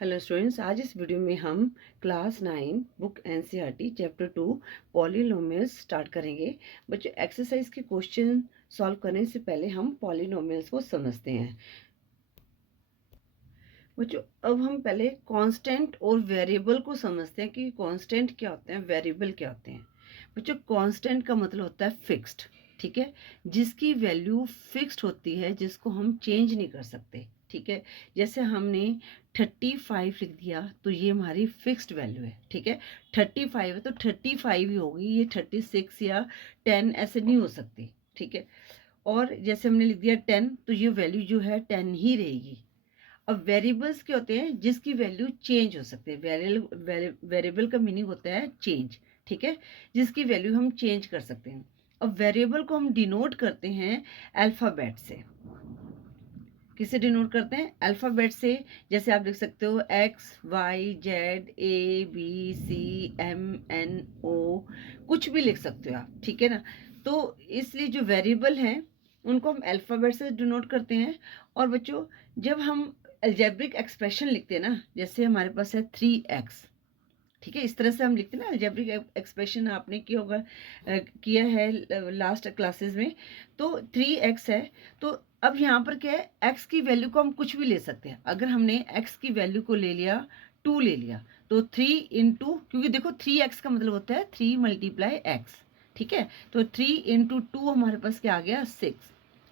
Hello students, आज इस video में हम class 9 book NCERT chapter 2 polynomials start करेंगे। बच्चों, एक्सरसाइज के क्वेश्चन सॉल्व करने से पहले हम पॉलिनोमियल्स को समझते हैं। बच्चों, अब हम पहले कांस्टेंट और वेरिएबल को समझते हैं कि कांस्टेंट क्या होते हैं, वेरिएबल क्या होते हैं। बच्चों, कांस्टेंट का मतलब होता है फिक्स्ड, ठीक है, जिसकी वैल्यू फिक्स्ड होती है, जिसको हम चेंज नहीं कर सकते। ठीक है, जैसे हमने 35 लिख दिया तो ये हमारी फिक्स्ड वैल्यू है। ठीक है, 35 है तो 35 ही होगी, ये 36 या 10 ऐसे नहीं हो सकती। ठीक है, और जैसे हमने लिख दिया 10 तो ये वैल्यू जो है 10 ही रहेगी। अब वेरिएबल्स क्या होते हैं, जिसकी वैल्यू चेंज हो सकती है। वेरिएबल का मीनिंग होता है चेंज, ठीक है, जिसकी वैल्यू हम चेंज कर सकते हैं। अब वेरिएबल को हम डिनोट करते हैं अल्फ़ाबेट से। किससे डिनोट करते हैं? अल्फ़ाबेट से। जैसे आप लिख सकते हो X Y Z A B C M N O, कुछ भी लिख सकते हो आप, ठीक है ना। तो इसलिए जो वेरिएबल हैं उनको हम अल्फ़ाबेट से डिनोट करते हैं। और बच्चों, जब हम अलजेब्रिक एक्सप्रेशन लिखते हैं ना, जैसे हमारे पास है 3x, ठीक है, इस तरह से हम लिखते हैं ना अलजेब्रिक एक्सप्रेशन, आपने किया होगा, किया है लास्ट क्लासेस में। तो 3x है, तो अब यहाँ पर क्या है, x की वैल्यू को हम कुछ भी ले सकते हैं। अगर हमने x की वैल्यू को ले लिया 2 ले लिया तो 3 इंटू, क्योंकि देखो 3x का मतलब होता है 3 मल्टीप्लाई x, ठीक है, तो 3 इंटू 2 हमारे पास क्या आ गया 6।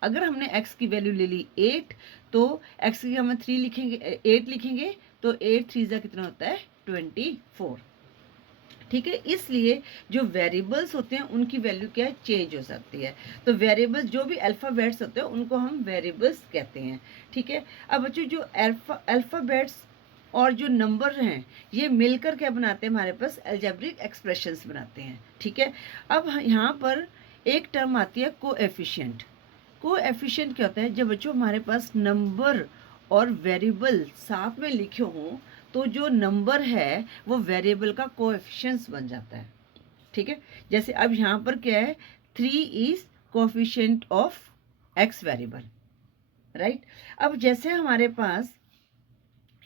अगर हमने x की वैल्यू ले ली 8 तो x की हम 3 लिखेंगे, 8 लिखेंगे, तो 8 3 जा कितना होता है 24। ठीक है, इसलिए जो वेरिएबल्स होते हैं उनकी वैल्यू क्या है, चेंज हो सकती है। तो वेरिएबल्स जो भी अल्फ़ाबेट्स होते हैं उनको हम वेरिएबल्स कहते हैं। ठीक है, अब बच्चों जो अल्फ़ाबेट्स और जो नंबर हैं ये मिलकर क्या बनाते हैं, हमारे पास अलजेब्रिक एक्सप्रेशंस बनाते हैं। ठीक है, अब यहाँ पर एक टर्म आती है कोएफिशिएंट। कोएफिशिएंट क्या होता है, जब बच्चों हमारे पास नंबर और वेरिएबल साथ में लिखे हों तो जो नंबर है वो वेरिएबल का कोएफिशिएंट्स बन जाता है। ठीक है, जैसे अब यहाँ पर क्या है, 3 is coefficient of x variable, right. अब जैसे हमारे पास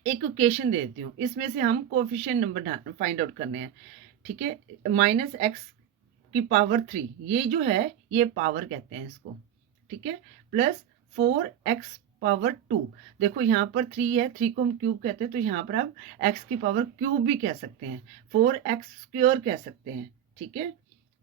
एक इक्वेशन दे देती हूँ, इसमें से हम कोएफिशिएंट नंबर फाइंड आउट करने हैं। ठीक है, -x की पावर 3, ये जो है ये पावर कहते हैं इसको, ठीक है, प्लस 4x पावर 2। देखो यहाँ पर 3 है, 3 को हम क्यूब कहते हैं, तो यहाँ पर हम x की पावर क्यूब भी कह सकते हैं, 4x स्क्वायर कह सकते हैं, ठीक है,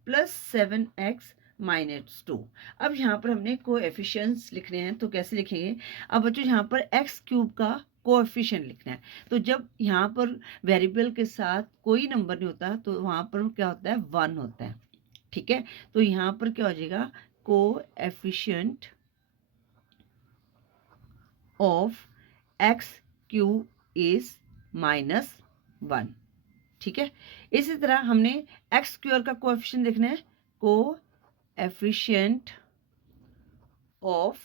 प्लस 7x माइनस 2। अब यहाँ पर हमने कोएफिशिएंट्स लिखने हैं, तो कैसे लिखेंगे? अब बच्चों यहाँ पर x क्यूब का कोएफिशिएंट लिखना है, तो जब यहाँ पर वेरिएबल के साथ कोई नंबर नहीं होता तो वहाँ पर क्या होता है, 1 होता है। ठीक है, तो यहाँ पर क्या हो जाएगा, coefficient of x cube is -1। ठीक है, इसी तरह हमने एक्स स्क्वायर का कोएफिशिएंट देखना है, coefficient of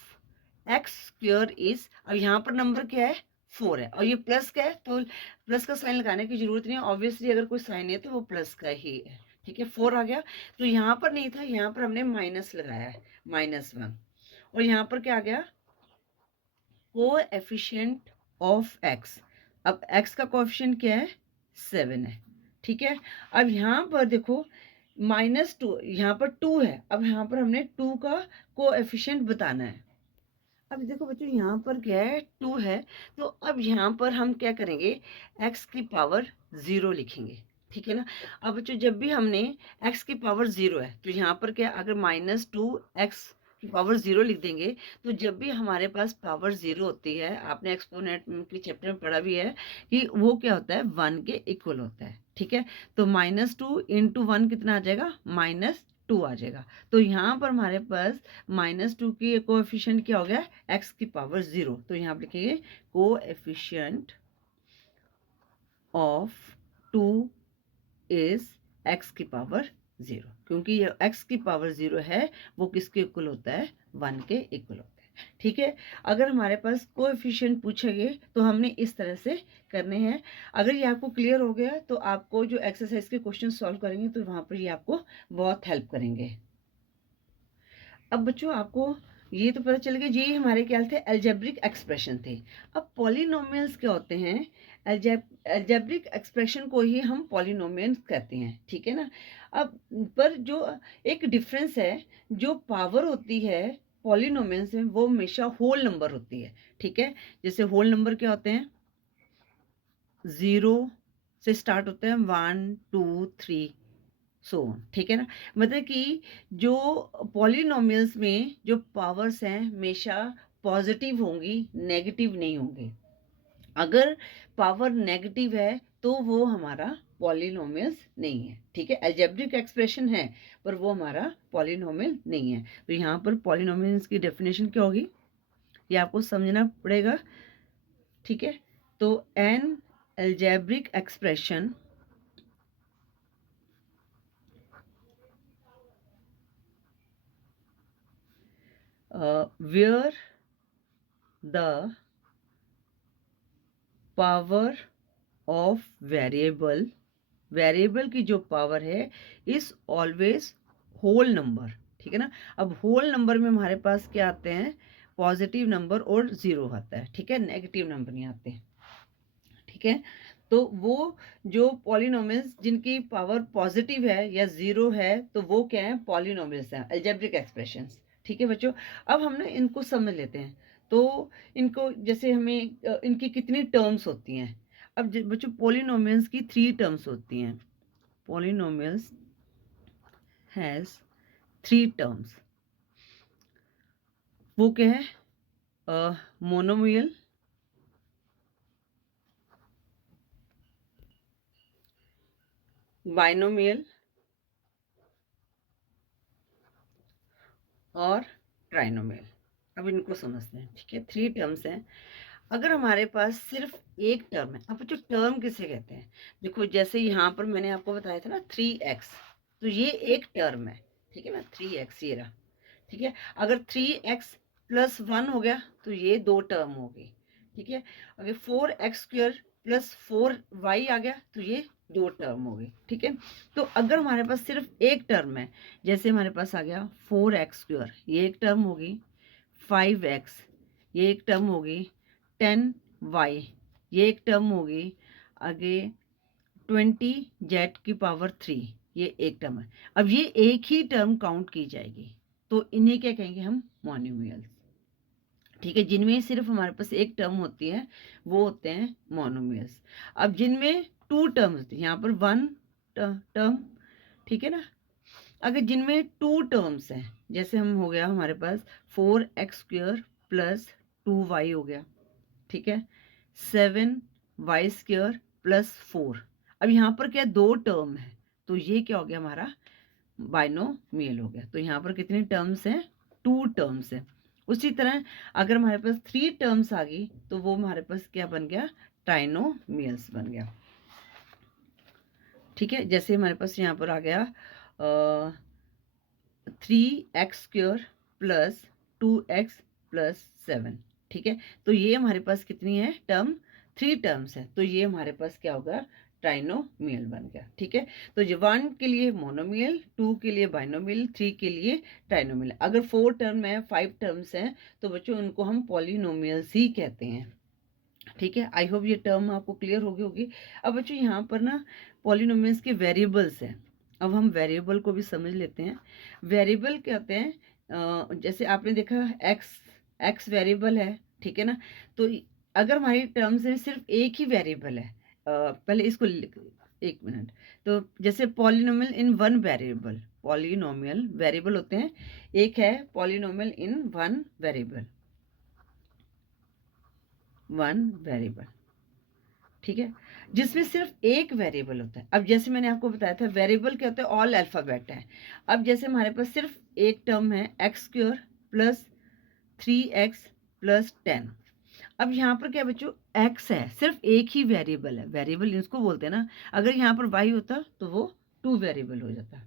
X square is, अब यहाँ पर नंबर क्या है 4 है और ये प्लस का है, तो प्लस का साइन लगाने की जरूरत नहीं है, ऑब्वियसली अगर कोई साइन है तो वो प्लस का ही है। ठीक है, 4 आ गया, तो यहाँ पर नहीं था, यहाँ पर हमने माइनस लगाया है, -1। और यहाँ पर क्या आ गया, कोएफिशिएंट ऑफ एक्स। अब एक्स का कोएफिशिएंट क्या है, 7 है। ठीक है, अब यहाँ पर देखो -2, यहाँ पर 2 है, अब यहाँ पर हमने 2 का कोएफिशिएंट बताना है। अब देखो बच्चों, यहाँ पर क्या है 2 है, तो अब यहाँ पर हम क्या करेंगे, x की पावर 0 लिखेंगे। ठीक है ना, अब बच्चों जब भी हमने x की पावर 0 है तो यहाँ पर क्या, अगर -2x की पावर 0 लिख देंगे, तो जब भी हमारे पास पावर 0 होती है, आपने एक्सपोनेंट के चैप्टर में पढ़ा भी है कि वो क्या होता है, 1 के इक्वल होता है। ठीक है, तो -2 इंटू 1 कितना आ जाएगा, -2 आ जाएगा। तो यहाँ पर हमारे पास -2 की कोएफिशिएंट क्या हो गया, x की पावर 0, तो यहाँ पर लिखेंगे कोएफिशिएंट ऑफ 2 इज x की पावर 0, क्योंकि ये x की पावर 0 है वो किसके इक्वल होता है, 1 के इक्वल होता है। ठीक है, अगर हमारे पास कोएफिशिएंट पूछेंगे तो हमने इस तरह से करने हैं। अगर ये आपको क्लियर हो गया तो आपको जो एक्सरसाइज के क्वेश्चन सॉल्व करेंगे तो वहाँ पर ये आपको बहुत हेल्प करेंगे। अब बच्चों आपको ये तो पता चल गया, ये हमारे क्या थे, अलजेब्रिक एक्सप्रेशन थे। अब पॉलिनोमियल्स क्या होते हैं, अलजेब्रिक एक्सप्रेशन को ही हम पॉलिनोमियल्स कहते हैं, ठीक है ना। अब पर जो एक डिफरेंस है, जो पावर होती है पॉलिनोमियल्स में वो हमेशा होल नंबर होती है, ठीक है। जैसे होल नंबर क्या होते हैं, 0 से स्टार्ट होते हैं, 1 2 3 सो, ठीक है ना। मतलब कि जो पॉलिनोमियल्स में जो पावर्स हैं हमेशा पॉजिटिव होंगी, नेगेटिव नहीं होंगे। अगर पावर नेगेटिव है तो वो हमारा पॉलिनोमियल्स नहीं है, ठीक है। अलजेब्रिक एक्सप्रेशन है पर वो हमारा पॉलिनोमियल नहीं है। तो यहाँ पर पॉलिनोमियल्स की डेफिनेशन क्या होगी, ये आपको समझना पड़ेगा, ठीक है। तो N algebraic expression where the power of variable की जो पावर है इज ऑलवेज होल नंबर, ठीक है ना। अब होल नंबर में हमारे पास क्या आते हैं, पॉजिटिव नंबर और जीरो आता है, ठीक है, नेगेटिव नंबर नहीं आते, ठीक है। तो वो जो पॉलिनोमियल्स जिनकी पावर पॉजिटिव है या जीरो है तो वो क्या है, पॉलिनोमियल्स हैं, अलजेब्रिक एक्सप्रेशंस, ठीक है बच्चों। अब हम ना इनको समझ लेते हैं। तो इनको जैसे हमें इनकी कितनी टर्म्स होती हैं। अब बच्चों पॉलिनोमियल्स की 3 टर्म्स होती हैं। Polynomials has 3 terms. वो क्या है, मोनोमियल, बाइनोमियल और ट्राइनोमियल। अब इनको समझते हैं, ठीक है। 3 टर्म्स हैं। अगर हमारे पास सिर्फ एक टर्म है, अब जो टर्म किसे कहते हैं, देखो जैसे यहाँ पर मैंने आपको बताया था ना 3x, तो ये एक टर्म है, ठीक है ना, 3x ये रहा, ठीक है। अगर 3x प्लस 1 हो गया तो ये 2 टर्म हो गई, ठीक है। अगर 4x² प्लस 4y आ गया तो ये 2 टर्म हो गई, ठीक है। तो अगर हमारे पास सिर्फ एक टर्म है, जैसे हमारे पास आ गया 4x², ये एक टर्म होगी, 5x ये एक टर्म होगी, 10y ये एक टर्म होगी, आगे 20z³ ये एक टर्म है। अब ये एक ही टर्म काउंट की जाएगी, तो इन्हें क्या कहेंगे हम, मोनोमियल्स, ठीक है। जिनमें सिर्फ हमारे पास एक टर्म होती है वो होते हैं मोनोमियल्स। अब जिनमें 2 टर्म्स होती है, यहाँ पर 1 टर्म, ठीक है ना। अगर जिनमें 2 टर्म्स हैं, जैसे हम हो गया हमारे पास 4x² प्लस 2y हो गया, ठीक है, 7y² प्लस 4। अब यहाँ पर क्या 2 टर्म है तो ये क्या हो गया, हमारा बाइनोमियल हो गया। तो यहाँ पर कितनी टर्म्स हैं, 2 टर्म्स हैं। उसी तरह अगर हमारे पास 3 टर्म्स आ गई तो वो हमारे पास क्या बन गया, ट्राइनोमियल्स बन गया, ठीक है। जैसे हमारे पास यहाँ पर आ गया 3x² प्लस 2x प्लस 7, ठीक है। तो ये हमारे पास कितनी है टर्म, 3 टर्म्स है, तो ये हमारे पास क्या होगा, ट्राइनोमियल बन गया, ठीक है। तो ये 1 के लिए मोनोमियल, 2 के लिए बाइनोमियल, 3 के लिए ट्राइनोमियल। अगर 4 टर्म है, 5 टर्म्स हैं तो बच्चों उनको हम पॉलिनोमियल्स ही कहते हैं, ठीक है। आई होप ये टर्म आपको क्लियर होगी। अब बच्चों यहाँ पर ना पॉलिनोमियल्स के वेरिएबल्स हैं। अब हम वेरिएबल को भी समझ लेते हैं। वेरिएबल क्या होते हैं, जैसे आपने देखा एक्स वेरिएबल है, ठीक है ना। तो अगर हमारी टर्म्स में सिर्फ एक ही वेरिएबल है, पहले इसको एक मिनट। तो जैसे पॉलिनोमियल इन 1 वेरिएबल, पॉलिनोमियल वेरिएबल होते हैं, एक है पॉलिनोमियल इन 1 वेरिएबल, 1 वेरिएबल, ठीक है, जिसमें सिर्फ एक वेरिएबल होता है। अब जैसे मैंने आपको बताया था वेरिएबल क्या होता है, ऑल अल्फ़ाबेट है। अब जैसे हमारे पास सिर्फ एक टर्म है x² प्लस 3x प्लस 10। अब यहाँ पर क्या बच्चों, x है, सिर्फ एक ही वेरिएबल है, वेरिएबल इसको बोलते हैं ना। अगर यहाँ पर y होता तो वो 2 वेरिएबल हो जाता,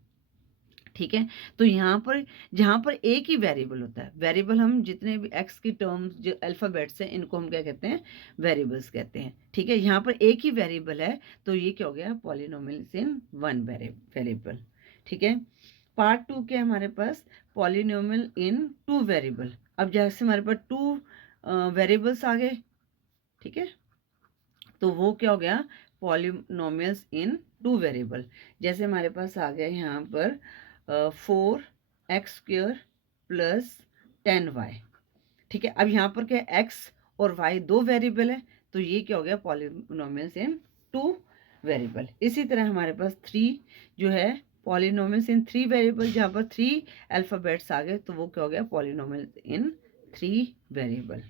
ठीक है। तो यहाँ पर जहाँ पर एक ही वेरिएबल होता है, वेरिएबल हम जितने भी एक्स की टर्म्स जो अल्फ़ाबेट्स हैं इनको हम क्या कहते हैं, वेरिएबल्स कहते हैं, ठीक है। यहाँ पर एक ही वेरिएबल है तो ये क्या हो गया, पॉलिनोमियल्स इन 1 वेरिएबल, ठीक है। पार्ट 2 क्या है हमारे पास, पॉलिनोमियल इन टू वेरिएबल। अब जैसे हमारे पास 2 वेरिएबल्स आ गए, ठीक है, तो वो क्या हो गया, पॉलिनोमियल्स इन टू वेरिएबल। जैसे हमारे पास आ गया यहाँ पर 4x² प्लस 10y, ठीक है। अब यहाँ पर क्या है, x और y दो वेरिएबल है, तो ये क्या हो गया, पॉलिनोमियल्स इन टू वेरिएबल। इसी तरह हमारे पास 3 जो है पॉलिनोमियल्स इन 3 वेरिएबल, जहाँ पर 3 अल्फाबेट्स आ गए, तो वो क्या हो गया, पॉलिनोमियल्स इन 3 वेरिएबल,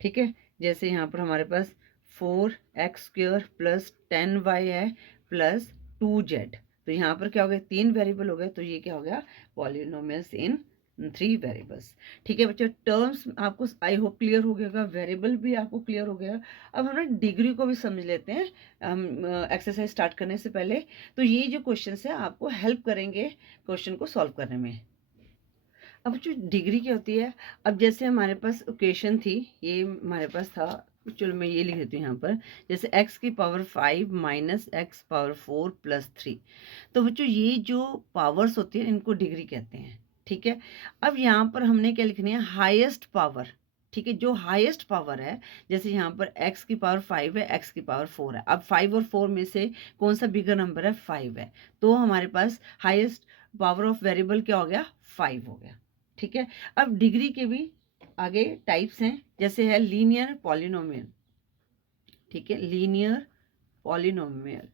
ठीक है। जैसे यहाँ पर हमारे पास 4x² प्लस 10y है प्लस 2z, तो यहाँ पर क्या हो गया, 3 वेरिएबल हो गए, तो ये क्या हो गया, पॉलिनोमियल्स इन 3 वेरिएबल्स, ठीक है बच्चों। टर्म्स आपको आई होप क्लियर हो गया, वेरिएबल भी आपको क्लियर हो गया। अब हम ना डिग्री को भी समझ लेते हैं हम एक्सरसाइज स्टार्ट करने से पहले। तो ये जो क्वेश्चन है आपको हेल्प करेंगे क्वेश्चन को सॉल्व करने में। अब जो डिग्री क्या होती है, अब जैसे हमारे पास इक्वेशन थी, ये हमारे पास था, चलो मैं ये लिख देती हूँ यहाँ पर, जैसे x की power 5 minus x power 4 plus 3। तो बच्चों ये जो पावर्स होती है इनको डिग्री कहते हैं, ठीक है। अब यहाँ पर हमने क्या लिखनी है, हाईएस्ट पावर, ठीक है, जो हाईएस्ट पावर है, जैसे यहाँ पर x की पावर 5 है, x की पावर 4 है। अब 5 और 4 में से कौन सा बिगर नंबर है, 5 है, तो हमारे पास हाईएस्ट पावर ऑफ वेरिएबल क्या हो गया, 5 हो गया, ठीक है। अब डिग्री के भी आगे टाइप्स हैं, जैसे है लीनियर पॉलिनोमियल, ठीक है, लीनियर पॉलिनोमियल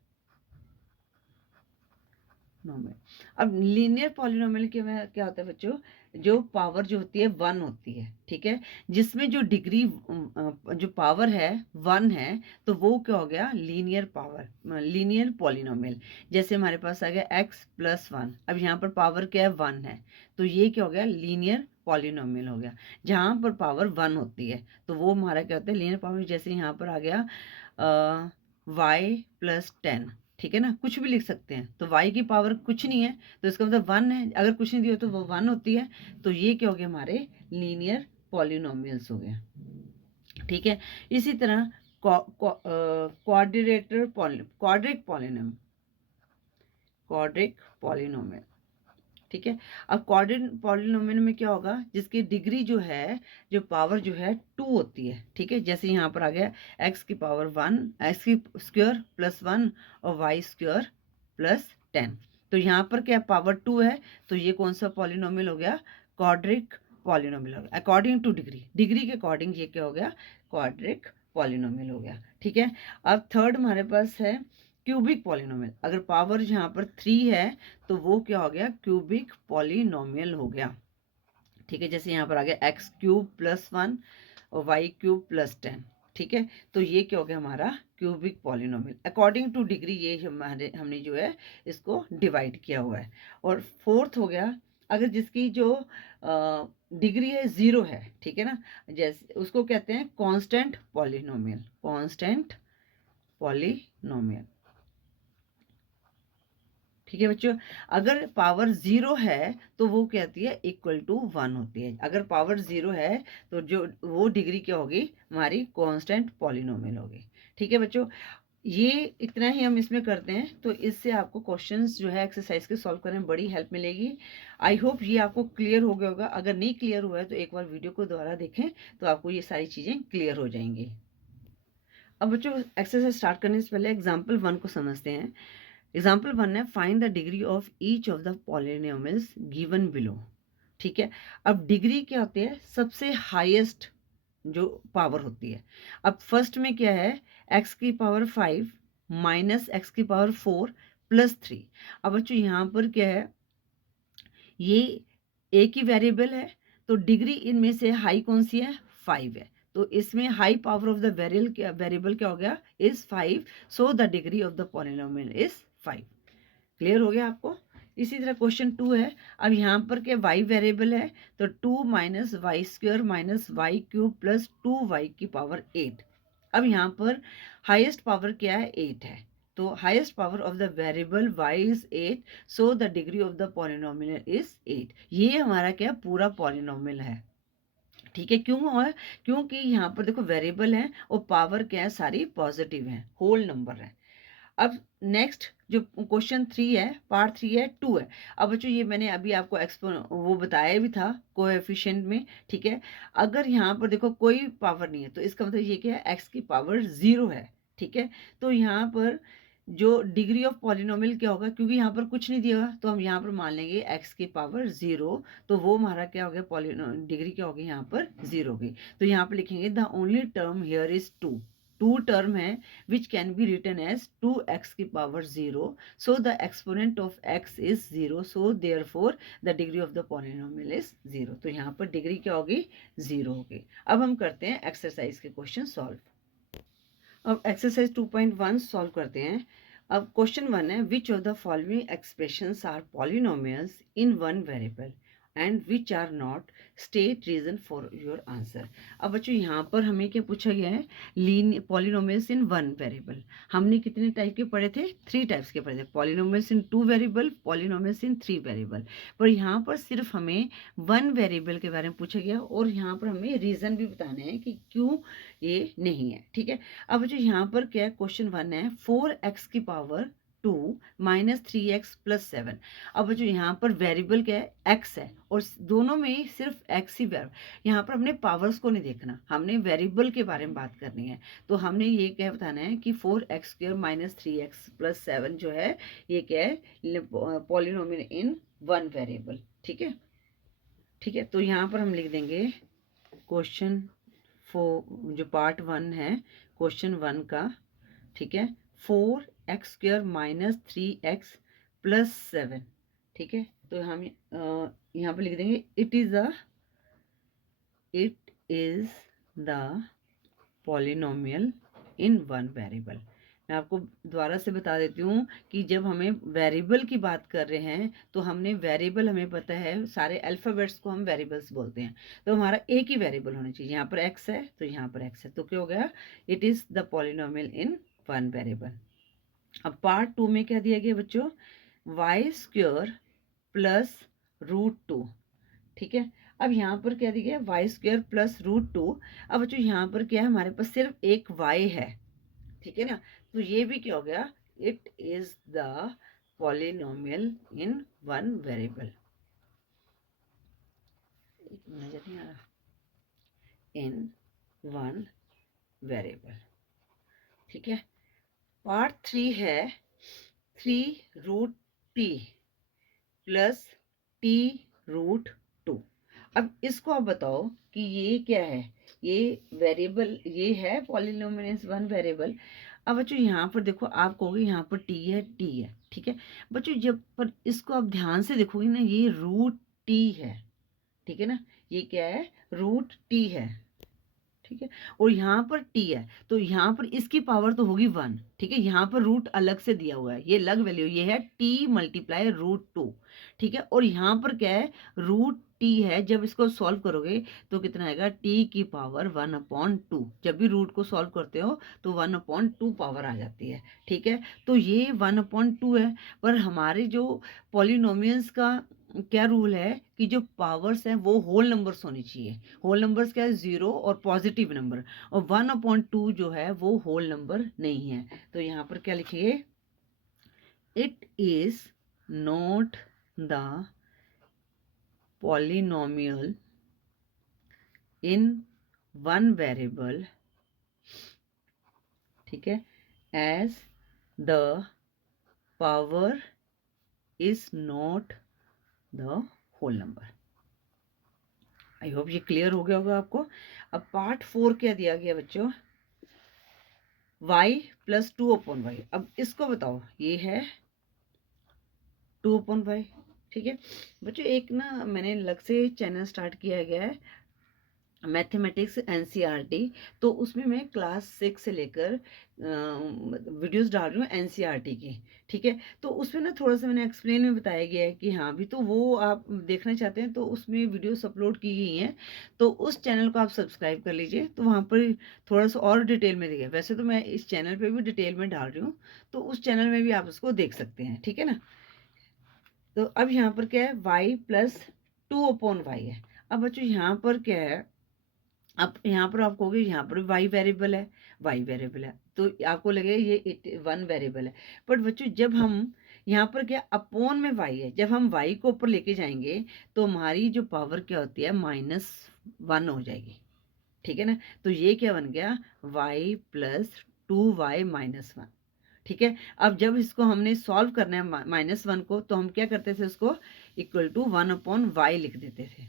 नोमियल। अब लीनियर पॉलिनोमियल के में क्या होता है बच्चों, जो पावर जो होती है 1 होती है, ठीक है, जिसमें जो डिग्री जो पावर है 1 है, तो वो क्या हो गया, लीनियर पावर, लीनियर पॉलिनोमियल। जैसे हमारे पास आ गया x प्लस 1, अब यहाँ पर पावर क्या है, 1 है, तो ये क्या हो गया, लीनियर पॉलिनोमियल हो गया। जहाँ पर पावर 1 होती है तो वो हमारा क्या होता है, लीनियर पावर। जैसे यहाँ पर आ गया y प्लस 10, ठीक है ना, कुछ भी लिख सकते हैं, तो y की पावर कुछ नहीं है, तो इसका मतलब 1 है, अगर कुछ नहीं दिया तो वो 1 होती है, तो ये क्या हो गया, हमारे लीनियर पॉलिनोमियल्स हो गया, ठीक है। इसी तरह क्वाड्रेटिक पॉलिनोमियल, ठीक है। अब क्वाड्रेटिक पॉलिनोमियल में क्या होगा, जिसकी डिग्री जो है, जो पावर जो है 2 होती है, ठीक है। जैसे यहाँ पर आ गया x की पावर 1, x की स्क्वायर प्लस 1 और y स्क्वायर प्लस 10, तो यहाँ पर क्या पावर 2 है, तो ये कौन सा पॉलिनोमियल हो गया, क्वाड्रेटिक पॉलिनोमियल हो गया। अकॉर्डिंग टू डिग्री के अकॉर्डिंग ये क्या हो गया, क्वाड्रेटिक पॉलिनोमियल हो गया, ठीक है। अब थर्ड हमारे पास है क्यूबिक पॉलिनोमियल। अगर पावर यहाँ पर 3 है तो वो क्या हो गया, क्यूबिक पॉलिनोमियल हो गया, ठीक है। जैसे यहाँ पर आ गया x³ प्लस 1 और y³ प्लस 10, ठीक है, तो ये क्या हो गया, हमारा cubic polynomial. According two degree ये हमने जो है इसको डिवाइड किया हुआ है। और फोर्थ हो गया, अगर जिसकी जो डिग्री है 0 है, ठीक है ना, जैसे उसको कहते हैं कांस्टेंट पॉलिनोमियल, कांस्टेंट पॉलिनोमियल, ठीक है बच्चों। अगर पावर 0 है तो वो कहती है इक्वल टू 1 होती है। अगर पावर 0 है तो जो वो डिग्री क्या होगी, हमारी कांस्टेंट पॉलिनोमियल होगी, ठीक है बच्चों। ये इतना ही हम इसमें करते हैं, तो इससे आपको क्वेश्चंस जो है एक्सरसाइज के सॉल्व करने में बड़ी हेल्प मिलेगी। आई होप ये आपको क्लियर हो गया होगा। अगर नहीं क्लियर हुआ है तो एक बार वीडियो को दोबारा देखें, तो आपको ये सारी चीज़ें क्लियर हो जाएंगी। अब बच्चों एक्सरसाइज स्टार्ट करने से पहले एग्जाम्पल 1 को समझते हैं। एग्जाम्पल 1 है, find the degree of each of the polynomials given below, ठीक है। अब डिग्री क्या होती है, सबसे हाईएस्ट जो पावर होती है। अब फर्स्ट में क्या है, x की पावर 5 माइनस एक्स की पावर 4 प्लस 3। अब बच्चों यहाँ पर क्या है, ये एक ही वेरिएबल है, तो डिग्री इनमें से हाई कौन सी है, 5 है, तो इसमें high power of the variable क्या हो गया, is 5, so the degree of the polynomial is 5। Clear हो गया आपको। इसी तरह क्वेश्चन 2 है, अब यहाँ पर क्या y वेरिएबल है, तो 2 minus y square minus y³ plus 2y की पावर 8। अब यहाँ पर हाईएस्ट पावर क्या है, 8 है, तो highest power of the variable y is 8, so the degree of the polynomial is 8। ये हमारा क्या पूरा पॉलिनोमियल है, ठीक है। क्यों है, क्योंकि यहाँ पर देखो वेरिएबल है और पावर क्या है, सारी पॉजिटिव है, होल नंबर है। अब नेक्स्ट जो क्वेश्चन 3 है, पार्ट 3 है, 2 है। अब बच्चों ये मैंने अभी आपको वो बताया भी था कोएफिशिएंट में, ठीक है। अगर यहाँ पर देखो कोई पावर नहीं है तो इसका मतलब ये क्या है, x की पावर 0 है, ठीक है। तो यहाँ पर जो डिग्री ऑफ पॉलिनोमियल क्या होगा, क्योंकि यहाँ पर कुछ नहीं दिया हुआ तो हम यहाँ पर मान लेंगे x की पावर 0, तो वो हमारा क्या हो गया, डिग्री क्या होगी यहाँ पर 0 होगी। तो यहाँ पर लिखेंगे the only term here is 2, two term है which can be written as 2x की power 0, so the exponent of x is 0, so therefore the degree of the polynomial is 0। तो यहाँ पर डिग्री क्या होगी, 0 होगी। अब हम करते हैं एक्सरसाइज के क्वेश्चन सॉल्व। अब एक्सरसाइज 2.1 सॉल्व करते हैं। अब क्वेश्चन 1 है, which of the following expressions are polynomials in one variable and which are not, state reason for your answer. अब बच्चों यहाँ पर हमें क्या पूछा गया है, पॉलिनोमियल्स इन वन वेरिएबल। हमने कितने टाइप के पढ़े थे, 3 टाइप्स के पढ़े थे, पॉलिनोमियल्स इन 2 वेरिएबल, पॉलिनोमियल्स इन 3 वेरिएबल। पर यहाँ पर सिर्फ हमें 1 वेरिएबल के बारे में पूछा गया और यहाँ पर हमें रीजन भी बताना है कि क्यों ये नहीं है, ठीक है। अब बच्चों यहाँ पर क्या क्वेश्चन 1 है, 4x की पावर 2 माइनस 3x प्लस 7। अब बच्चों यहाँ पर वेरिएबल क्या है, x है, और दोनों में सिर्फ x ही वेरिएबल। यहाँ पर हमने पावर्स को नहीं देखना, हमने वेरिएबल के बारे में बात करनी है। तो हमने ये क्या बताना है कि 4x square minus 3x plus 7 जो है ये क्या है, पॉलिनोमियल इन वन वेरिएबल, ठीक है। ठीक है, तो यहाँ पर हम लिख देंगे क्वेश्चन जो पार्ट 1 है क्वेश्चन 1 का, ठीक है, 4x square minus 3x plus 7, ठीक है। तो हम यहाँ पर लिख देंगे it is the polynomial in one variable. मैं आपको दोबारा से बता देती हूँ कि जब हमें वेरिएबल की बात कर रहे हैं तो हमने वेरिएबल, हमें पता है सारे अल्फ़ाबेट्स को हम वेरिएबल्स बोलते हैं, तो हमारा एक ही वेरिएबल होना चाहिए। यहाँ पर x है तो यहाँ पर x है, तो क्या हो गया, it is the polynomial in one variable. अब पार्ट 2 में क्या दिया गया बच्चों, y स्क्वायर प्लस √2, ठीक है। अब यहाँ पर क्या दिया गया, y स्क्वायर प्लस √2। अब बच्चों यहाँ पर क्या है, हमारे पास सिर्फ एक y है, ठीक है ना। तो ये भी क्या हो गया, it is the polynomial in one variable. नजर नहीं आ रहा, इन वन वेरिएबल, ठीक है। पार्ट 3 है 3√t प्लस t√2। अब इसको आप बताओ कि ये क्या है, ये वेरिएबल, ये है पॉलिनोमियल इन वन वेरिएबल। अब बच्चों यहाँ पर देखो, आप कहोगे यहाँ पर t है, ठीक है। बच्चों जब पर इसको आप ध्यान से देखोगे ना, ये √t है, ठीक है ना, ये क्या है, √t है, ठीक है। और यहाँ पर t है तो यहाँ पर इसकी पावर तो होगी 1, ठीक है। यहाँ पर रूट अलग से दिया हुआ है, ये अलग वैल्यू, ये है t मल्टीप्लाई √2, ठीक है। और यहाँ पर क्या है, √t है, जब इसको सॉल्व करोगे तो कितना आएगा, t की पावर 1/2। जब भी रूट को सॉल्व करते हो तो 1/2 पावर आ जाती है, ठीक है। तो ये 1/2 है, पर हमारे जो पॉलिनोमियल्स का क्या रूल है कि जो पावर्स हैं वो होल नंबर्स होनी चाहिए। होल नंबर्स क्या है, 0 और पॉजिटिव नंबर, और 1/2 जो है वो होल नंबर नहीं है। तो यहाँ पर क्या लिखिए, it is not the polynomial in one variable, ठीक है, as the power is not the whole number. I hope ये क्लियर हो गया होगा आपको। अब पार्ट 4 क्या दिया गया बच्चों, y प्लस 2/y। अब इसको बताओ, ये है 2/y, ठीक है। बच्चों एक ना मैंने अलग से चैनल स्टार्ट किया गया है, मैथमेटिक्स NCERT, तो उसमें मैं क्लास 6 से लेकर वीडियोस डाल रही हूँ NCERT की, ठीक है। तो उसमें ना थोड़ा सा मैंने एक्सप्लेन में बताया गया है कि हाँ भी, तो वो आप देखना चाहते हैं तो उसमें वीडियोस अपलोड की गई हैं, तो उस चैनल को आप सब्सक्राइब कर लीजिए, तो वहाँ पर थोड़ा सा और डिटेल में दिया। वैसे तो मैं इस चैनल पर भी डिटेल में डाल रही हूँ, तो उस चैनल में भी आप उसको देख सकते हैं, ठीक है ना। तो अब यहाँ पर क्या है, y प्लस 2/y है। अब बच्चों यहाँ पर क्या है, अब यहाँ पर आप कहोगे यहाँ पर वाई वेरिएबल है, वाई वेरिएबल है, तो आपको लगेगा ये वन वेरिएबल है। बट बच्चों जब हम यहाँ पर क्या अपोन में वाई है, जब हम वाई को ऊपर लेके जाएंगे तो हमारी जो पावर क्या होती है -1 हो जाएगी, ठीक है ना। तो ये क्या बन गया y प्लस 2y माइनस 1, ठीक है। अब जब इसको हमने सॉल्व करना है -1 को, तो हम क्या करते थे, उसको इक्वल टू 1/y लिख देते थे,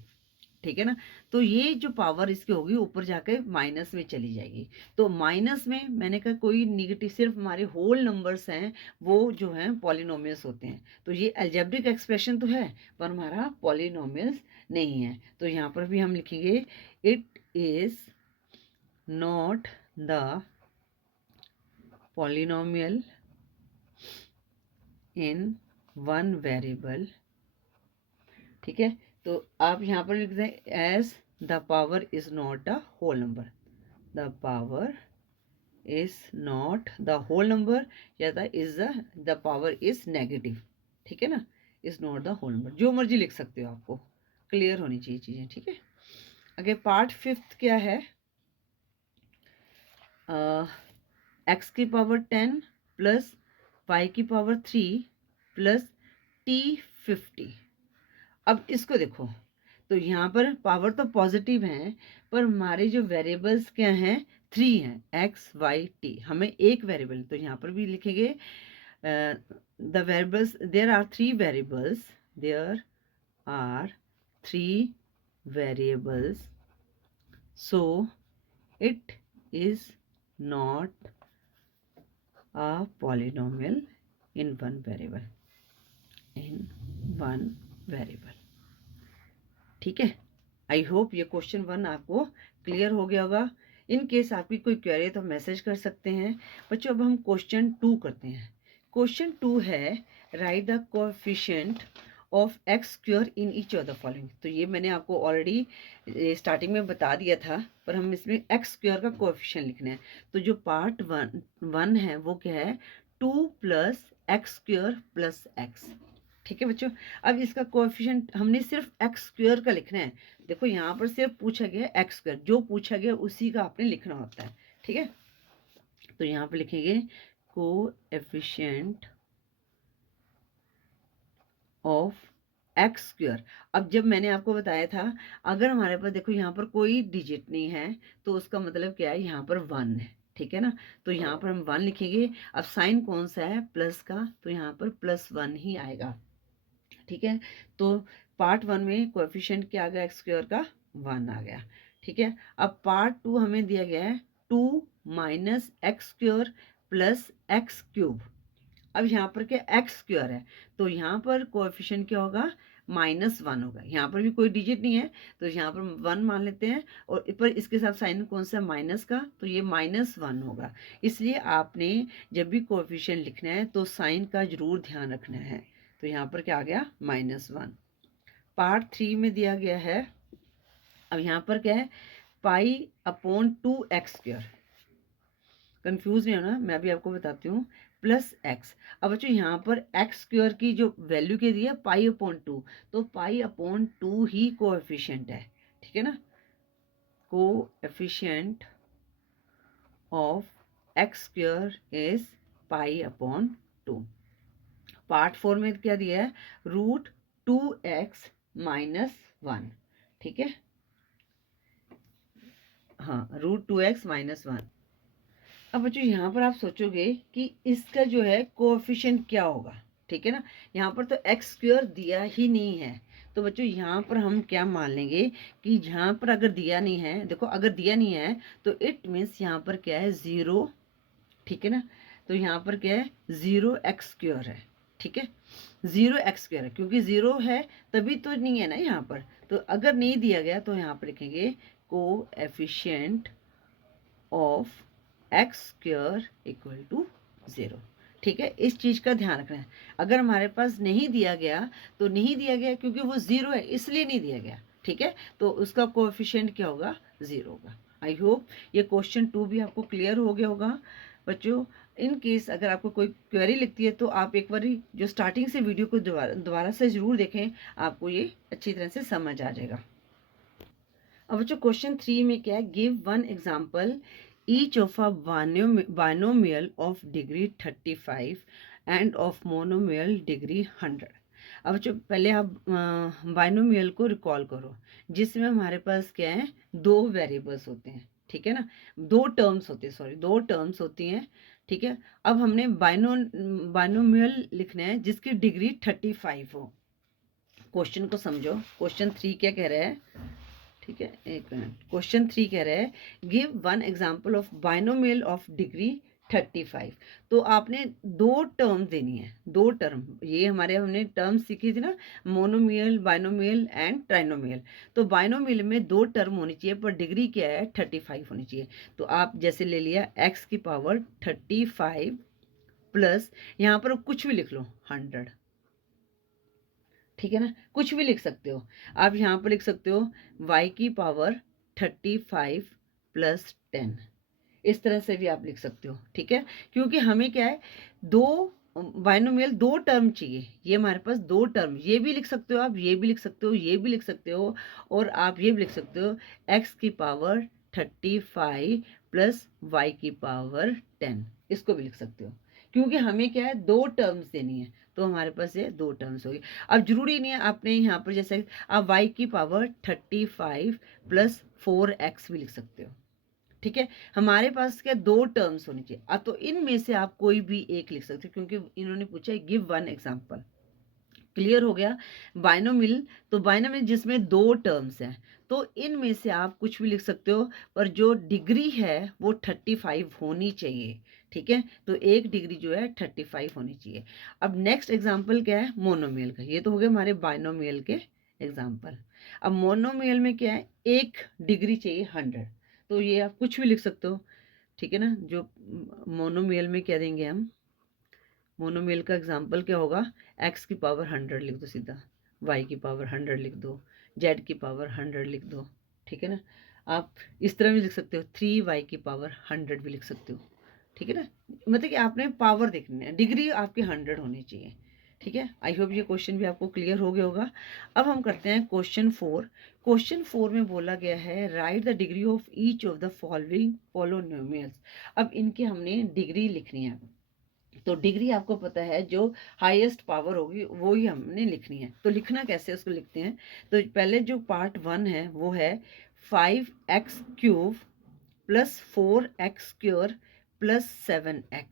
ठीक है ना। तो ये जो पावर इसकी होगी ऊपर जाके माइनस में चली जाएगी। तो माइनस में मैंने कहा कोई निगेटिव, सिर्फ हमारे होल नंबर्स हैं वो जो हैं पॉलिनोमियल्स होते हैं। तो ये अलजेब्रिक एक्सप्रेशन तो है पर हमारा पॉलिनोमियल्स नहीं है। तो यहाँ पर भी हम लिखेंगे it is not the polynomial in one variable, ठीक है। तो आप यहाँ पर लिख दें as the power is not a whole number, the power is not the whole number, या द पावर इज नेगेटिव, ठीक है ना, is not the whole number, जो मर्जी लिख सकते हो, आपको क्लियर होनी चाहिए चीज़ें, ठीक है। आगे पार्ट 5 क्या है, एक्स की पावर 10 प्लस वाई की पावर 3 प्लस T50। अब इसको देखो, तो यहाँ पर पावर तो पॉजिटिव है पर हमारे जो वेरिएबल्स क्या हैं 3 हैं, एक्स वाई टी, हमें एक वेरिएबल, तो यहाँ पर भी लिखेंगे the variables, there are 3 variables, there are 3 variables, so it is not a polynomial in one variable, in one variable, ठीक है। आई होप ये क्वेश्चन 1 आपको क्लियर हो गया होगा। इन केस आपकी कोई क्वेरी तो मैसेज कर सकते हैं बच्चों। अब हम क्वेश्चन 2 करते हैं। क्वेश्चन 2 है right the coefficient of X square in each of the following. तो ये मैंने आपको ऑलरेडी स्टार्टिंग में बता दिया था, पर हम इसमें एक्स स्क्वायर का कोएफिशिएंट लिखना है। तो जो पार्ट 1 है वो क्या है 2 plus x square plus x, ठीक है बच्चों। अब इसका कोएफिशिएंट हमने सिर्फ एक्स स्क्वायर का लिखना है। देखो यहाँ पर सिर्फ पूछा गया एक्स स्क्वायर, जो पूछा गया उसी का आपने लिखना होता है, ठीक है। तो यहाँ पर लिखेंगे कोएफिशिएंट ऑफ एक्स स्क्वायर। अब जब मैंने आपको बताया था अगर हमारे पास देखो यहाँ पर कोई डिजिट नहीं है तो उसका मतलब क्या है, यहाँ पर 1 है, ठीक है ना। तो यहाँ पर हम 1 लिखेंगे। अब साइन कौन सा है प्लस का, तो यहाँ पर +1 ही आएगा, ठीक है। तो पार्ट 1 में कोएफिशिएंट क्या आ गया एक्स स्क्वायर का 1 आ गया, ठीक है। अब पार्ट 2 हमें दिया गया है 2 minus x square plus x cube. अब यहाँ पर क्या एक्स स्क्वायर है तो यहाँ पर कोएफिशिएंट क्या होगा -1 होगा। यहाँ पर भी कोई डिजिट नहीं है तो यहाँ पर 1 मान लेते हैं, और पर इसके साथ साइन कौन सा माइनस का, तो ये -1 होगा। इसलिए आपने जब भी कोएफिशिएंट लिखना है तो साइन का जरूर ध्यान रखना है। तो यहाँ पर क्या आ गया -1। पार्ट 3 में दिया गया है, अब यहाँ पर क्या है π/2x²। कंफ्यूज नहीं होना, मैं भी आपको बताती हूँ, प्लस एक्स। अब बच्चों यहाँ पर एक्स स्क्वायर की जो वैल्यू के दी है π/2, तो π/2 ही कोएफिशिएंट है, ठीक है ना। Coefficient of X square is π/2। Part 4 में क्या दिया है √2x - 1, ठीक है। हाँ √2x - 1। अब बच्चों यहाँ पर आप सोचोगे कि इसका जो है कोएफिशिएंट क्या होगा, ठीक है ना। यहाँ पर तो एक्स स्क्वायर दिया ही नहीं है, तो बच्चों यहाँ पर हम क्या मान लेंगे कि यहाँ पर अगर दिया नहीं है, देखो अगर दिया नहीं है तो इट मीन्स यहाँ पर क्या है 0, ठीक है ना। तो यहाँ पर क्या है 0x² है, ठीक है। 0x² है क्योंकि 0 है तभी तो नहीं है ना यहाँ पर। तो अगर नहीं दिया गया तो यहाँ पर लिखेंगे कोएफिशिएंट ऑफ x² = 0, ठीक है। इस चीज़ का ध्यान रखना है। अगर हमारे पास नहीं दिया गया तो नहीं दिया गया क्योंकि वो 0 है इसलिए नहीं दिया गया, ठीक है। तो उसका कोएफिशिएंट क्या होगा 0 होगा। आई होप ये क्वेश्चन 2 भी आपको क्लियर हो गया होगा बच्चों। इन केस अगर आपको कोई क्वेरी लिखती है तो आप एक बार जो स्टार्टिंग से वीडियो को दोबारा से ज़रूर देखें, आपको ये अच्छी तरह से समझ आ जाएगा। अब बच्चों क्वेश्चन 3 में क्या है, give one example each of a binomial of degree 35 end of monomial degree 100। अब बच्चों पहले आप बाइनोमियल को रिकॉल करो, जिसमें हमारे पास क्या है, दो वेरिएबल्स होते हैं, ठीक है ना, दो टर्म्स होती है, सॉरी दो टर्म्स होती हैं, ठीक है। अब हमने बाइनोमियल लिखना है जिसकी डिग्री 35 हो। क्वेश्चन को समझो, क्वेश्चन 3 क्या कह रहा है, ठीक है, एक मिनट। क्वेश्चन 3 कह रहा है give one example of binomial of degree 35। तो आपने दो टर्म देनी है, दो टर्म, ये हमारे हमने टर्म सीखी थी ना, मोनोमियल, बाइनोमियल एंड ट्राइनोमियल। तो बाइनोमियल में दो टर्म होनी चाहिए, पर डिग्री क्या है, 35 होनी चाहिए। तो आप जैसे ले लिया x की पावर 35 प्लस, यहाँ पर कुछ भी लिख लो 100, ठीक है ना, कुछ भी लिख सकते हो। आप यहाँ पर लिख सकते हो y की पावर 35 प्लस 10, इस तरह से भी आप लिख सकते हो, ठीक है। क्योंकि हमें क्या है, दो बाइनोमियल दो टर्म चाहिए, ये हमारे पास दो टर्म, ये भी लिख सकते हो आप, ये भी लिख सकते हो, ये भी लिख सकते हो, और आप ये भी लिख सकते हो x की पावर 35 प्लस y की पावर 10, इसको भी लिख सकते हो। क्योंकि हमें क्या है, दो टर्म्स देनी है, तो हमारे पास ये दो टर्म्स होगी। अब जरूरी नहीं है आपने यहाँ पर जैसे आप y की पावर 35 प्लस 4x भी लिख सकते हो, ठीक है। हमारे पास क्या दो टर्म्स होनी चाहिए, अब तो इनमें से आप कोई भी एक लिख सकते हो, क्योंकि इन्होंने पूछा है गिव वन एग्जांपल। क्लियर हो गया। बाइनोमियल, तो बाइनोमियल जिसमें दो टर्म्स हैं, तो इनमें से आप कुछ भी लिख सकते हो, पर जो डिग्री है वो 35 होनी चाहिए, ठीक है। तो एक डिग्री जो है 35 होनी चाहिए। अब नेक्स्ट एग्जांपल क्या है, मोनोमियल का। ये तो हो गए हमारे बाइनोमियल के एग्जांपल। अब मोनोमियल में क्या है, एक डिग्री चाहिए 100, तो ये आप कुछ भी लिख सकते हो, ठीक है ना। जो मोनोमियल में क्या देंगे हम, मोनोमियल का एग्जाम्पल क्या होगा, x की पावर 100 लिख दो सीधा, y की पावर 100 लिख दो, z की पावर 100 लिख दो, ठीक है ना। आप इस तरह भी लिख सकते हो, 3y की पावर 100 भी लिख सकते हो, ठीक है ना। मतलब कि आपने पावर देखनी है, डिग्री आपकी 100 होनी चाहिए, ठीक है। आई होप ये क्वेश्चन भी आपको क्लियर हो गया होगा। अब हम करते हैं क्वेश्चन 4। क्वेश्चन 4 में बोला गया है right the degree of each of the following polynomials. अब इनकी हमने डिग्री लिखनी है। तो डिग्री आपको पता है, जो हाईएस्ट पावर होगी वो ही हमने लिखनी है। तो लिखना कैसे, उसको लिखते हैं। तो पहले जो पार्ट 1 है वो है 5x³ plus 4x² plus 7x।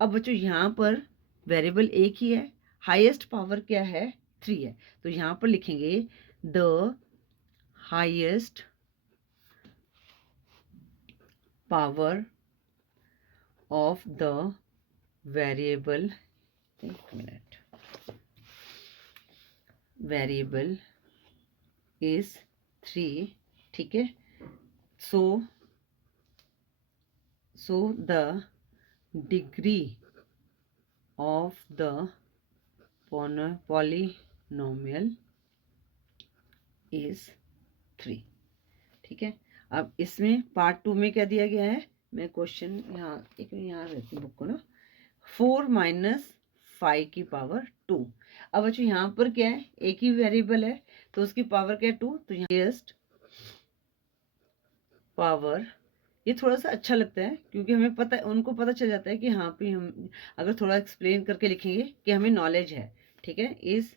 अब बच्चों यहाँ पर वेरिएबल एक ही है, हाईएस्ट पावर क्या है, 3 है। तो यहाँ पर लिखेंगे the highest power of the variable, एक मिनट, वेरिएबल इज 3, ठीक है। So the degree of the polynomial is 3, ठीक है। अब इसमें पार्ट 2 में क्या दिया गया है, मैं क्वेश्चन यहाँ एक यहाँ रहती बुक को ना, 4 माइनस 5 की पावर 2। अब बच्चों यहाँ पर क्या है, एक ही वेरिएबल है, तो उसकी पावर क्या है, 2। तो हाईएस्ट पावर, ये थोड़ा सा अच्छा लगता है क्योंकि हमें पता है, उनको पता चल जाता है कि हाँ पे हम अगर थोड़ा एक्सप्लेन करके लिखेंगे कि हमें नॉलेज है, ठीक है। इज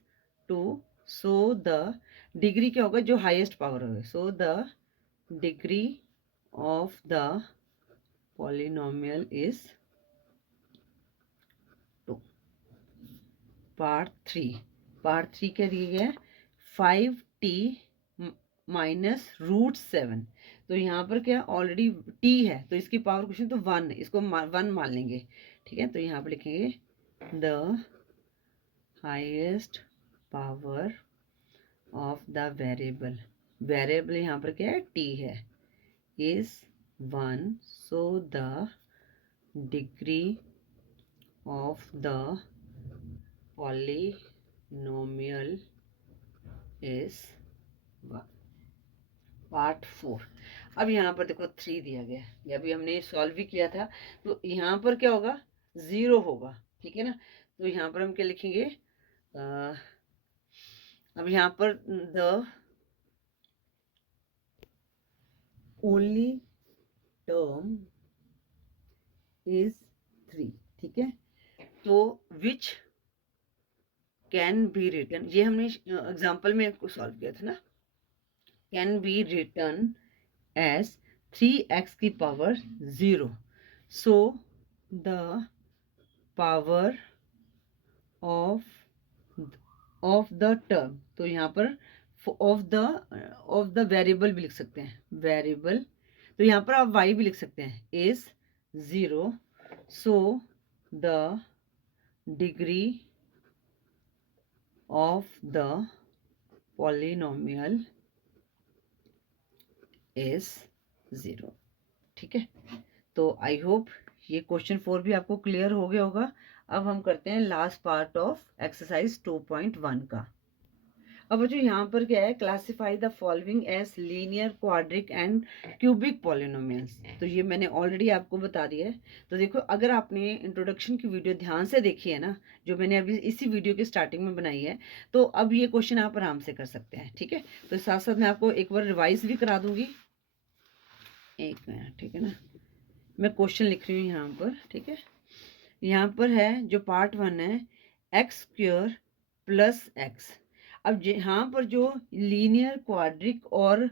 2, सो द डिग्री क्या होगा, जो हाईएस्ट पावर होगा, so the degree of the polynomial is 2। Part 3, part 3 क्या दिया गया है, 5t माइनस रूट 7। तो यहाँ पर क्या ऑलरेडी t है, तो इसकी पावर क्वेश्चन तो 1, इसको 1 मान लेंगे, ठीक है। तो यहाँ पर लिखेंगे the highest power of the variable, variable यहाँ पर क्या है, t है, is 1, so the degree of the polynomial is 1। Part 4। अब यहाँ पर देखो 3 दिया गया है, ये अभी हमने सॉल्व भी किया था। तो यहाँ पर क्या होगा, 0 होगा, ठीक है ना। तो यहाँ पर हम क्या लिखेंगे, अब यहाँ पर द ओनली टर्म इज 3, ठीक है। तो विच कैन बी रिटन, ये हमने एग्जाम्पल में सॉल्व किया था ना, can be written as 3x की power 0, so the power of the term, तो यहाँ पर ऑफ द वेरिएबल भी लिख सकते हैं, वेरिएबल, तो यहाँ पर आप y भी लिख सकते हैं, is 0, so the degree of the polynomial is 0, ठीक है। तो आई होप ये क्वेश्चन 4 भी आपको क्लियर हो गया होगा। अब हम करते हैं लास्ट पार्ट ऑफ एक्सरसाइज 2.1 का। अब बच्चों यहाँ पर क्या है, classify the following as linear, quadratic and cubic polynomials. तो ये मैंने ऑलरेडी आपको बता दिया है। तो देखो, अगर आपने इंट्रोडक्शन की वीडियो ध्यान से देखी है ना, जो मैंने अभी इसी वीडियो के स्टार्टिंग में बनाई है, तो अब ये क्वेश्चन आप आराम से कर सकते हैं, ठीक है। तो साथ साथ मैं आपको एक बार रिवाइज भी करा दूंगी, एक मिनट, ठीक है ना। मैं क्वेश्चन लिख रही हूँ यहाँ पर, ठीक है। यहाँ पर है जो पार्ट 1 है, एक्स स्क्वायर प्लस एक्स। अब यहाँ पर जो लीनियर, क्वाड्रिक और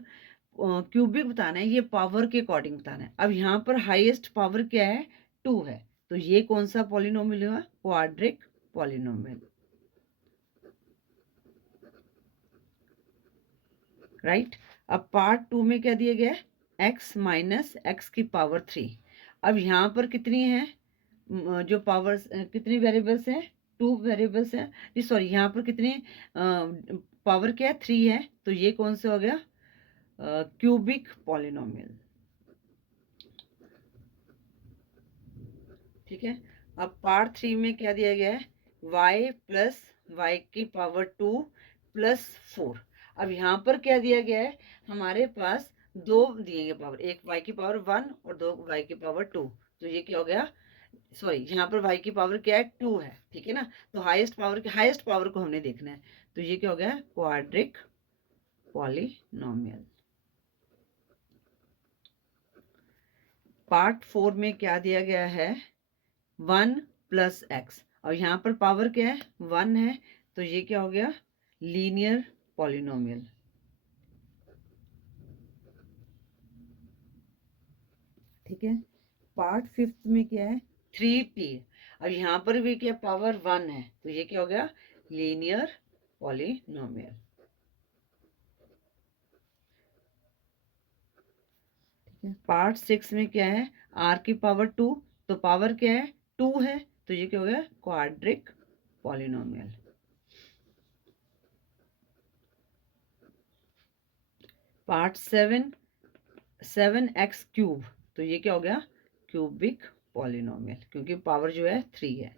क्यूबिक बताना है, ये पावर के अकॉर्डिंग बताना है। अब यहाँ पर हाईएस्ट पावर क्या है, 2 है, तो ये कौन सा पॉलिनोमियल हुआ, क्वाड्रिक पॉलिनोमियल, राइट। अब पार्ट 2 में क्या दिया गया है, x माइनस एक्स की पावर 3। अब यहाँ पर कितनी है, जो पावर्स, कितनी वेरिएबल्स हैं, 2 वेरिएबल्स हैं जी, सॉरी, यहाँ पर कितनी पावर क्या है, 3 है, तो ये कौन सा हो गया, क्यूबिक पॉलिनोमियल, ठीक है। अब पार्ट 3 में क्या दिया गया है, y प्लस वाई की पावर 2 प्लस 4। अब यहाँ पर क्या दिया गया है, हमारे पास दो दिए गए पावर, एक y की पावर 1 और दो y की पावर 2, तो ये क्या हो गया, सॉरी, यहाँ पर y की पावर क्या है, 2 है, ठीक है ना। तो हाईएस्ट पावर को हमने देखना है, तो ये क्या हो गया, क्वाड्रिक पॉलिनोमियल। पार्ट 4 में क्या दिया गया है, 1 प्लस एक्स, और यहाँ पर पावर क्या है, 1 है, तो ये क्या हो गया, लीनियर पॉलिनोमियल, ठीक है। पार्ट 5 में क्या है, 3t, अब यहाँ पर भी क्या, पावर 1 है, तो ये क्या हो गया, लीनियर पॉलिनोमियल, ठीक है। पार्ट 6 में क्या है, r की पावर 2, तो पावर क्या है, 2 है, तो ये क्या हो गया, quadric polynomial. Part 7x cube, तो ये क्या हो गया, क्यूबिक पॉलिनोमियल, क्योंकि पावर जो है 3 है,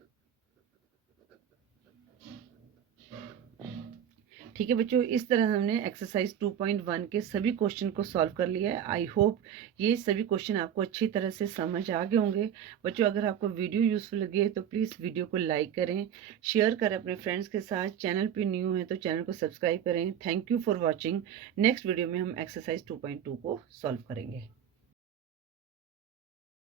ठीक है बच्चों। इस तरह हमने एक्सरसाइज 2.1 के सभी क्वेश्चन को सॉल्व कर लिया है। आई होप ये सभी क्वेश्चन आपको अच्छी तरह से समझ आ गए होंगे। बच्चों, अगर आपको वीडियो यूजफुल लगे तो प्लीज़ वीडियो को लाइक करें, शेयर करें अपने फ्रेंड्स के साथ। चैनल पे न्यू है तो चैनल को सब्सक्राइब करें। Thank you for watching. Next video में हम एक्सरसाइज 2.2 को सॉल्व करेंगे।